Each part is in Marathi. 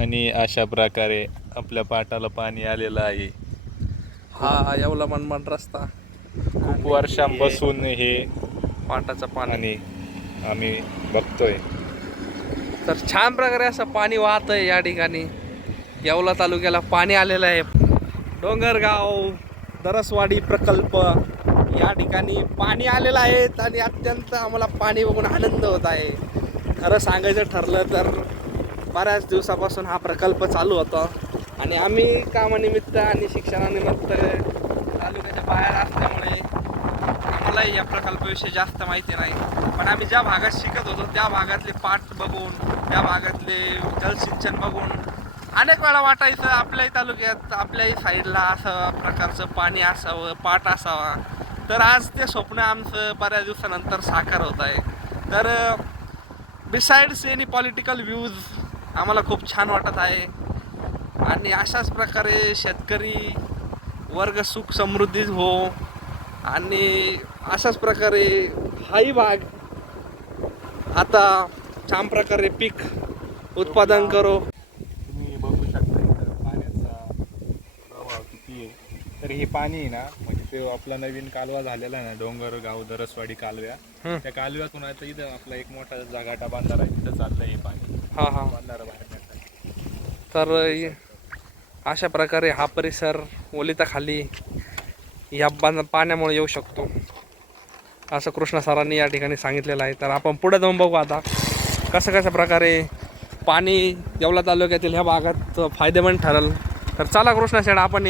आणि अशा प्रकारे आपल्या पाटाला पाणी आलेलं आहे. हा येवला मनमान रस्ता. खूप वर्षांपासून हे पाटाचं पाणी. आम्ही बघतोय. तर छान प्रकारे असं पाणी वाहत आहे या ठिकाणी. येवला तालुक्याला पाणी आलेलं आहे. डोंगरगाव दरसवाडी प्रकल्प या ठिकाणी पाणी आलेलं आहे आणि अत्यंत आम्हाला पाणी बघून आनंद होत आहे. खरं सांगायचं ठरलं तर बऱ्याच दिवसापासून हा प्रकल्प चालू होता. आणि आम्ही कामानिमित्त आणि शिक्षणानिमित्त तालुक्याच्या बाहेर असल्यामुळे आम्हालाही या प्रकल्पाविषयी जास्त माहिती नाही. पण आम्ही ज्या भागात शिकत होतो त्या भागातले पाठ बघून त्या भागातले जलसिंचन बघून अनेक वेळा वाटायचं आपल्याही तालुक्यात आपल्याही साईडला असं प्रकारचं पाणी असावं पाट असावा. तर आज ते स्वप्न आमचं बऱ्याच दिवसानंतर साकार होत आहे. तर बिसाइड्स एनी पॉलिटिकल व्ह्यूज आम्हाला खूप छान वाटत आहे. आणि अशाच प्रकारे शेतकरी वर्ग सुख समृद्धी हो. आणि अशाच प्रकारे हाही भाग आता छान प्रकारे पीक उत्पादन करो. तुम्ही बघू शकता इथं पाण्याचा प्रवाह किती आहे. तर हे पाणी आहे ना म्हणजे ते आपला नवीन कालवा झालेला आहे ना डोंगर गाव दरसवाडी कालव्या. त्या कालव्यातून आता इथं आपला एक मोठा जागाटा बांधारा आहे. तिथं चाललंय हे पाणी. हां हां. बांधारा बाहेर तर अशा प्रकारे हा परिसर ओलिताखाली या बांध पाण्यामुळे येऊ शकतो. असं कृष्णा सरांनी या ठिकाणी सांगितलेलं आहे. तर आपण पुढे जाऊन बघू आता कसं कशा प्रकारे पाणी येवला तालुक्यातील ह्या भागात फायदेमंद ठरल. तर चला कृष्णा शेड आपण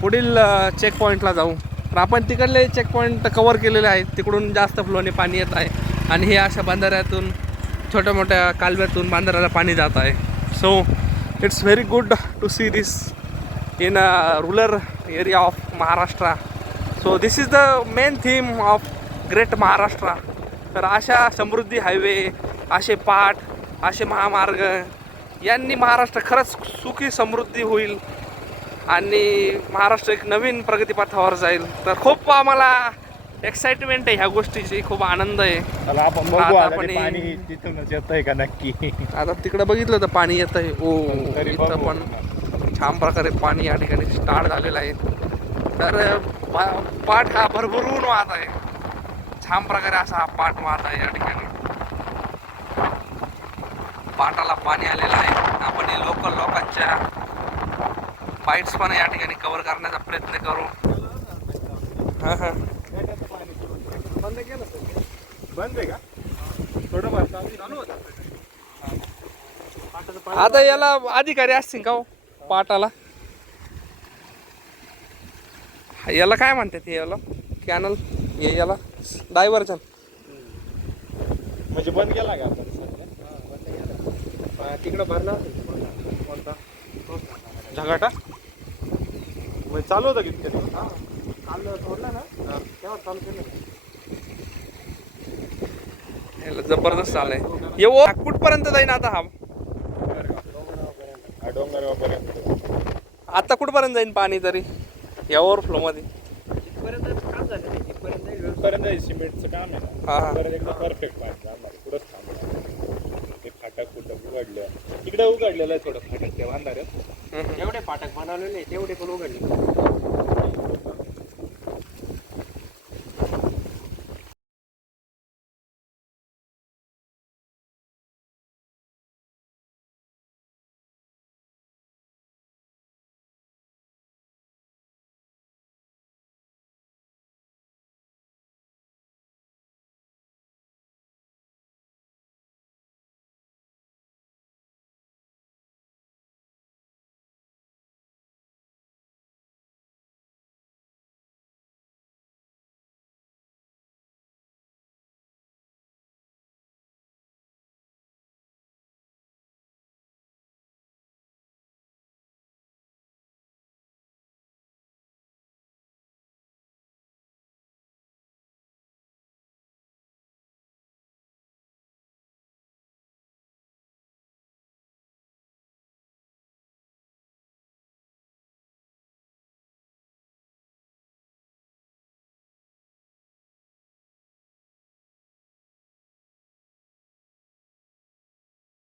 पुढील चेक पॉईंटला जाऊ. तर आपण तिकडले चेक पॉईंट कवर केलेले आहेत. तिकडून जास्त फ्लोने पाणी येत आहे. आणि हे अशा बंधाऱ्यातून छोट्या मोठ्या कालव्यातून बांधाऱ्याला पाणी जात आहे. So it's very good to see this in a rural area of Maharashtra so this is the main theme of great Maharashtra तर अशा समृद्धी हायवे असे पाठ असे महामार्ग यांनी महाराष्ट्र खरंच सुखी समृद्धी होईल आणि महाराष्ट्र एक नवीन प्रगतीपथावर जाईल. तर खूप आम्हाला एक्साइटमेंट आहे ह्या गोष्टीची खूप आनंद आहे. चला आपण आता बघू आता आपण ते पाणी तिथूनच येत आहे का नक्की? आता तिकडं बघितलं तर पाणी येत आहे ओ तरी इथं बघू. पण छान प्रकारे पाणी या ठिकाणी स्टार्ट झालेलं आहे. तर पा- पाठ हा भरभरून वाहत आहे. छान प्रकारे असा हा पाठ वाहत आहे या ठिकाणी. पाटाला पाणी आलेलं आहे. आपण हे लोकल लोकांच्या बाईट्स पण या ठिकाणी कव्हर करण्याचा प्रयत्न करू. हा हा. बंद केलं बंद आहे का? थोडं चालू होतं. आता याला अधिकारी असतील का हो? पाटाला? याला काय म्हणतात हे याला? कॅनल? हे याला? डायव्हर्जन? म्हणजे बंद केला का आपण तिकडं भरला कोणता? झगाटा? म्हणजे चालू होतं किती काल सोडला ना? तेव्हा चालू केलं. याला जबरदस्त चाललंय ये ओ कुठपर्यंत जाईन आता हा? डोंगर वगैरे आता कुठपर्यंत जाईन पाणी तरी? या ओव्हरफ्लो मध्ये. काम फाटक उघडलं इकडे उघडलेलं आहे थोडं फाटक त्या बांधाऱ्यात जेवढे फाटक बनवलेले तेवढे पण उघडले.